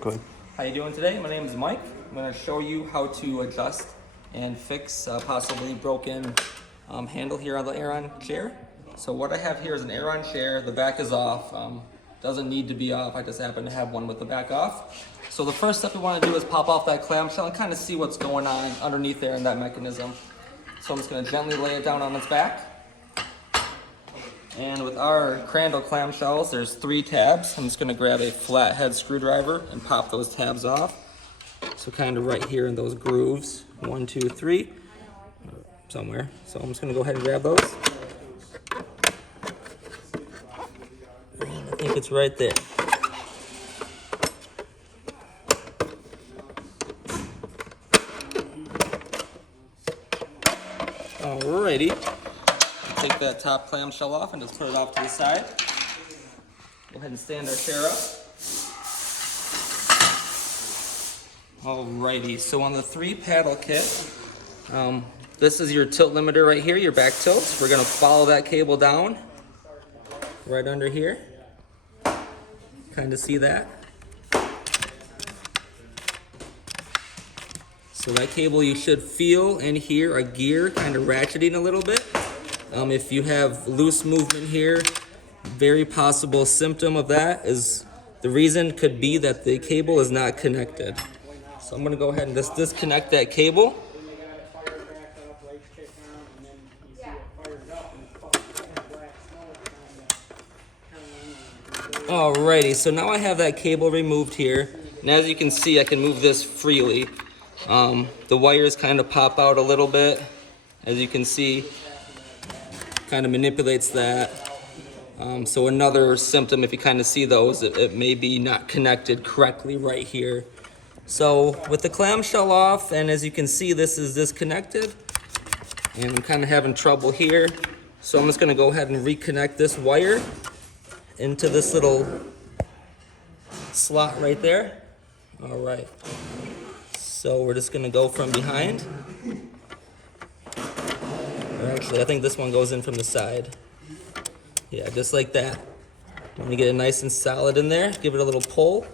Go ahead. How you doing today? My name is Mike. I'm going to show you how to adjust and fix a possibly broken handle here on the Aeron chair. So what I have here is an Aeron chair. The back is off. Doesn't need to be off. I just happen to have one with the back off. So the first step we want to do is pop off that clamshell and kind of see what's going on underneath there in that mechanism. So I'm just going to gently lay it down on its back. And with our Crandall clamshells, there's 3 tabs. I'm just going to grab a flathead screwdriver and pop those tabs off. So kind of right here in those grooves, 1, 2, 3, somewhere. So I'm just going to go ahead and grab those. And I think it's right there. Alrighty. Take that top clamshell off and just put it off to the side. Go ahead and stand our chair up. Alrighty, so on the 3 paddle kit, this is your tilt limiter right here, your back tilt. We're gonna follow that cable down right under here. Kind of see that? So that cable, you should feel and hear a gear kind of ratcheting a little bit. If you have loose movement here, very possible symptom of that is the reason could be that the cable is not connected. So I'm going to go ahead and just disconnect that cable. Alrighty, so now I have that cable removed here, and as you can see, I can move this freely. The wires kind of pop out a little bit, as you can see. Kind of manipulates that. So another symptom, if you kind of see those, it may be not connected correctly right here. So with the clamshell off, and as you can see, this is disconnected, and I'm kind of having trouble here. So I'm just going to go ahead and reconnect this wire into this little slot right there. All right. So we're just going to go from behind. Actually, I think this one goes in from the side. Yeah, just like that. Let me get it nice and solid in there. Give it a little pull.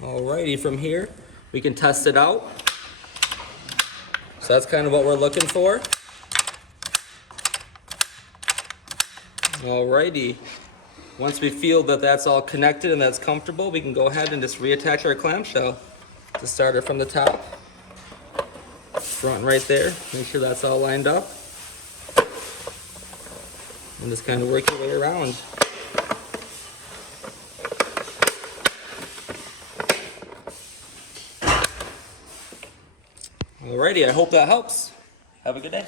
Alrighty, from here, we can test it out. So that's kind of what we're looking for. Alrighty. Once we feel that that's all connected and that's comfortable, we can go ahead and just reattach our clamshell. To start it from the top. Front right there. Make sure that's all lined up. And just kind of work your way around. Alrighty, I hope that helps. Have a good day.